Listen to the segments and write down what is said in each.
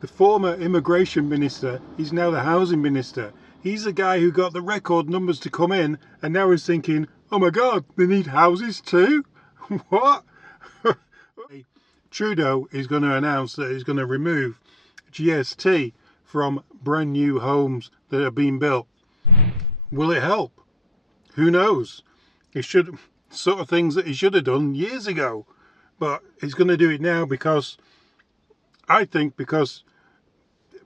The former immigration minister is now the housing minister. He's the guy who got the record numbers to come in, and now he's thinking, oh my God, they need houses too? What? Trudeau is going to announce that he's going to remove GST from brand new homes that are being built. Will it help? Who knows? It should, sort of things that he should have done years ago, but he's going to do it now because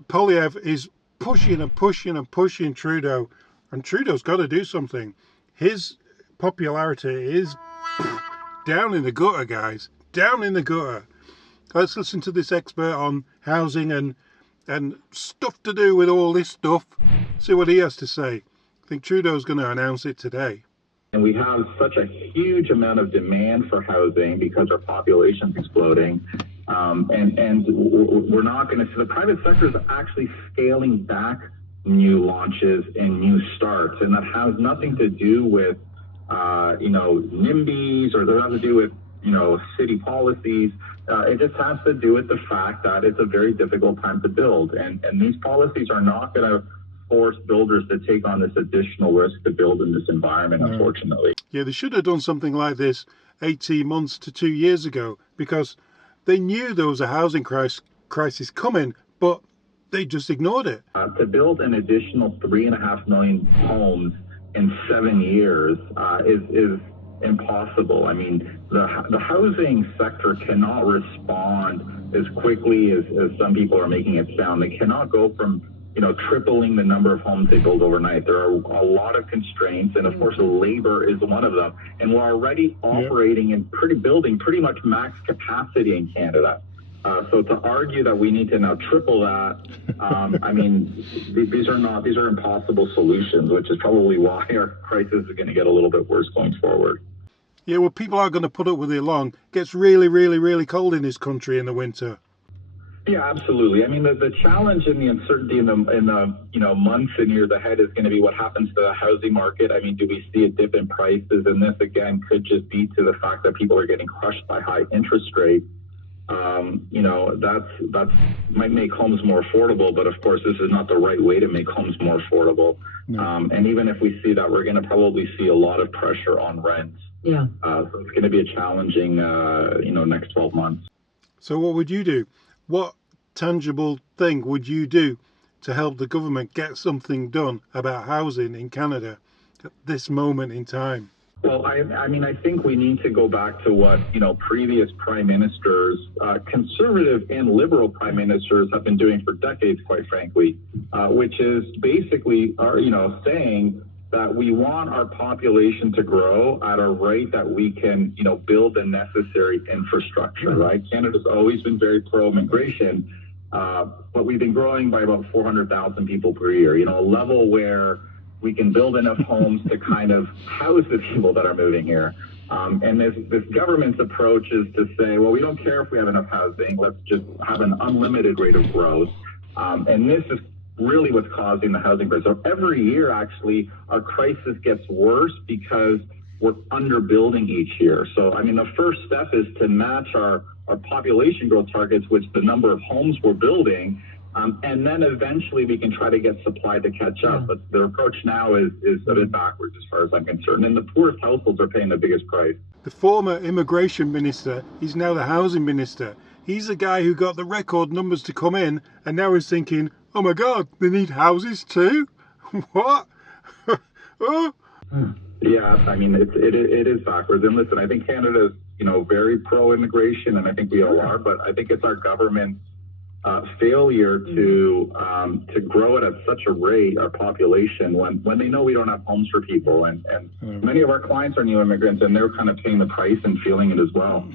Polyev is pushing and pushing and pushing Trudeau, and Trudeau's got to do something. His popularity is down in the gutter, guys, down in the gutter. Let's listen to this expert on housing and stuff to do with all this stuff. See what he has to say. I think Trudeau's going to announce it today. And we have such a huge amount of demand for housing because our population's exploding. And we're not going to see the private sector is actually scaling back new launches and new starts. And that has nothing to do with, NIMBYs, or that has to do with, city policies. It just has to do with the fact that it's a very difficult time to build. And these policies are not going to force builders to take on this additional risk to build in this environment, unfortunately. Yeah, they should have done something like this 18 months to 2 years ago, because they knew there was a housing crisis coming, but they just ignored it. To build an additional 3.5 million homes in 7 years is impossible. I mean, the housing sector cannot respond as quickly as some people are making it sound. They cannot go from tripling the number of homes they build overnight. There are a lot of constraints, and of course, labor is one of them. And we're already operating and building pretty much max capacity in Canada. So to argue that we need to now triple that, I mean, these are impossible solutions, which is probably why our crisis is going to get a little bit worse going forward. Yeah, well, people are going to put up with it long. It gets really, really, really cold in this country in the winter. Yeah, absolutely. I mean, the challenge and the uncertainty in the months and years ahead is going to be what happens to the housing market. I mean, do we see a dip in prices? And this, again, could just be to the fact that people are getting crushed by high interest rates. That's might make homes more affordable, but of course, this is not the right way to make homes more affordable. No. And even if we see that, we're going to probably see a lot of pressure on rents. Yeah. So it's going to be a challenging, next 12 months. So what would you do? What tangible thing would you do to help the government get something done about housing in Canada at this moment in time? Well, I mean, I think we need to go back to what, previous prime ministers, conservative and liberal prime ministers have been doing for decades, quite frankly, which is basically, saying that we want our population to grow at a rate that we can, build the necessary infrastructure, right? Canada's always been very pro-immigration, but we've been growing by about 400,000 people per year, a level where we can build enough homes to kind of house the people that are moving here. And this government's approach is to say, well, we don't care if we have enough housing, let's just have an unlimited rate of growth. And this is really what's causing the housing crisis. So every year, actually, our crisis gets worse because we're underbuilding each year. So, I mean, the first step is to match our population growth targets, which the number of homes we're building, and then eventually we can try to get supply to catch up. But the approach now is a bit backwards as far as I'm concerned. And the poorest households are paying the biggest price. The former immigration minister is now the housing minister. He's the guy who got the record numbers to come in, and now he's thinking, oh my God, they need houses too? What? Oh. Yeah, I mean, it is backwards. And listen, I think Canada is, very pro-immigration, and I think we all are, but I think it's our government's failure to grow it at such a rate, our population, when they know we don't have homes for people. And many of our clients are new immigrants, and they're kind of paying the price and feeling it as well.